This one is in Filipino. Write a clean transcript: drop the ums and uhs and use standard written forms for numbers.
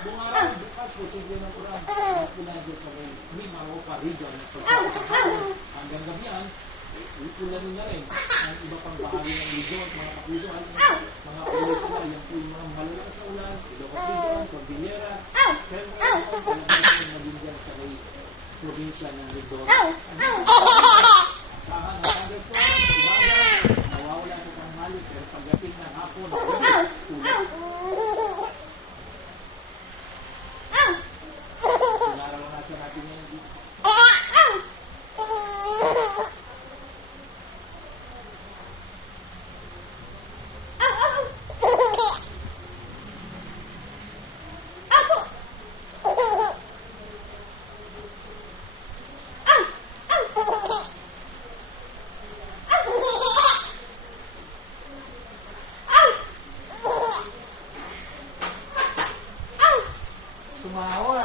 Bungaraw, bukas, posible ng Quran. At pinadyo sa may Mimaropa region. Hanggang gabi yan, ulan nyo na rin. Ang iba pang bahagi ng Luzon, mga kapusoan, mga ulit na, yung mga malalakas sa ulan, Ilocos Region, Cordillera, Central, talagang naging dyan sa may probinsya ng Luzon. Asahan ng thunderstorm, umaga, nawawala sa tanghali, pero pagdating ng hapon, ulan. Nararanasan natin yan dito. Tumawa.